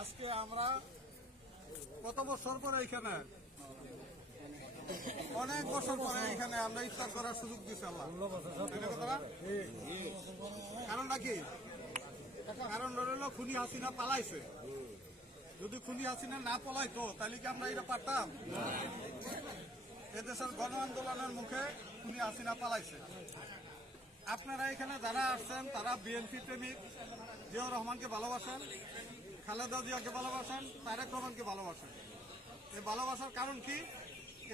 আজকে আমরা কত বছর পরে এখানে অনেক বছর পরে এখানে আমরা ইফতার করার সুযোগ দিচ্ছি আল্লাহ। কারণটা কি? কারণ হলো খুনি হাসিনা পালাইছে। যদি খুনি হাসিনা না পলাইতো তাহলে কি আমরা এটা পারতাম? এদেশের গণ আন্দোলনের মুখে খুনি হাসিনা পালাইছে। আপনারা এখানে যারা আসছেন তারা বিএনপি প্রেমিক, জিয়াউর রহমানকে ভালোবাসেন, খালেদা জিয়াকে ভালোবাসেন, তারেক রহমানকে ভালোবাসেন। এই ভালোবাসার কারণ কি?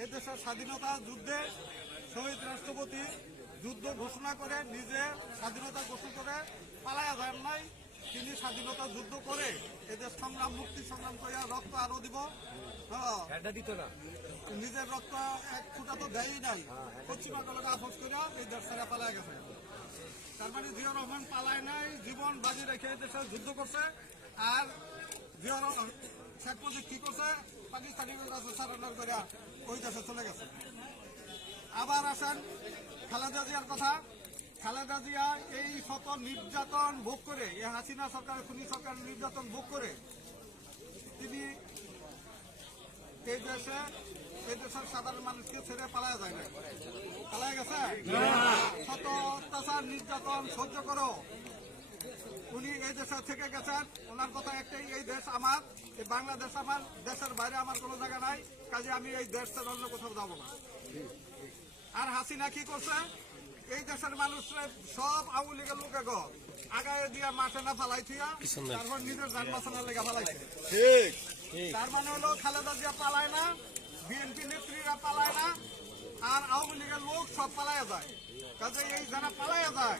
এই দেশের স্বাধীনতা যুদ্ধে শহীদ রাষ্ট্রপতি যুদ্ধ ঘোষণা করে নিজে স্বাধীনতা ঘোষণা করে পালায়া যান নাই। তিনি স্বাধীনতা যুদ্ধ করে এদের সংগ্রাম মুক্তি সংগ্রাম করে রক্ত আরো দিব, দিত না, নিজের রক্ত এক ফুটা তো দেয়ই নাই। পশ্চিমবঙ্গকে আপোষ করে এই দেশ ছেড়ে পালায় গেছে। তার মানে জিয়াউর রহমান পালায় নাই, জীবন বাজি রেখে দেশে যুদ্ধ করছে। আর জিয়াউর রহমান শেখ মুজিব কি করছে? পাকিস্তানিদের কাছে সারেন্ডার করে ওই দেশে চলে গেছে। আবার আসেন খালেদা জিয়ার কথা। খালেদা জিয়া এই শত নির্যাতন ভোগ করে, এই হাসিনা সরকার খুনি সরকার নির্যাতন ভোগ করে তিনি এই দেশের সাধারণ মানুষকে ছেড়ে পালায় যায় না, পালায় গেছে। শত অত্যাচার নির্যাতন সহ্য করো উনি এই দেশে থেকে গেছেন। ওনার কথা একটাই, এই দেশ আমার, এই বাংলাদেশ আমার, দেশের বাইরে আমার কোনো জায়গা নাই, কাজে আমি এই দেশ ছেড়ে অন্য কোথাও যাবো না। আর হাসিনা কি করছে? এই দেশের মানুষের সব আওয়ামী লীগের লোকে আগায় দিয়া মাঠে না ফালাই থিয়া তারপর নিজের যান বাঁচানোর লেগে ফালাইছে। তার মানে হলো খালেদা জিয়া পালায় না, বিএনপি নেত্রীরা পালায় না, আর আওয়ামী লীগের লোক সব পালাইয়া যায়। কাজে এই যারা পালাইয়া যায়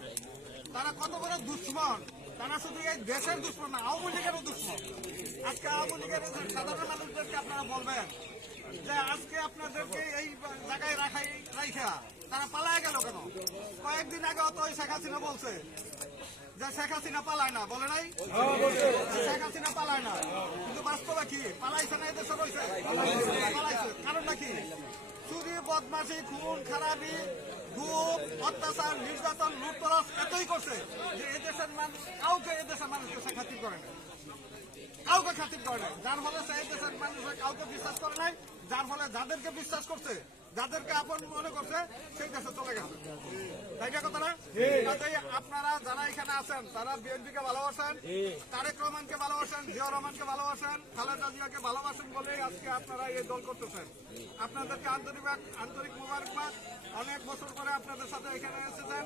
তারা কত বড় দুশ্মন! তারা শুধু এই দেশের দুশ্মন না, আওয়ামী লীগেরও দুশ্মন। আজকে আওয়ামী লীগের সাধারণ মানুষদেরকে আপনারা বলবেন যে আজকে আপনাদেরকে এই জায়গায় রাখা তারা পালায় গেল কেন? কয়েকদিন আগে তো শেখ হাসিনা বলছে যে শেখ হাসিনা পালায় না, বলে নাই? শেখ হাসিনা পালায় না, কিন্তু বাস্তবে কি পালাইছে না? এদেশে রয়েছে, পালাইছে। কারণটা কি? চুরি, বদমাশি, খুন খারাপি, গুম, অত্যাচার, নির্যাতন, লুটতরাজ এতই করছে যে এদেশের মানুষ কাউকে এদেশের মানুষকে সে খাতির করে না, কাউকে খাতির করে নাই। যার ফলে সে দেশের মানুষের কাউকে বিশ্বাস করে নাই। যার ফলে যাদেরকে বিশ্বাস করছে, যাদেরকে আপন মনে করছে, সেই দেশে চলে গেছে। তাই না কথা না? আপনারা যারা এখানে আছেন তারা বিএনপিকে ভালোবাসেন, তারেক রহমানকে ভালোবাসেন, জিয়াউর রহমানকে ভালোবাসেন, খালেদা জিয়াকে ভালোবাসেন বলেই আজকে আপনারা এই দল করতেছেন। আপনাদেরকে আন্তরিক মোবারকবাদ। অনেক বছর পরে আপনাদের সাথে এখানে এসেছেন।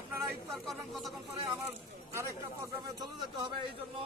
আপনারা ইফতার করবেন কতক্ষণ পরে, আমার আরেকটা প্রোগ্রামে চলে যেতে হবে, এই জন্য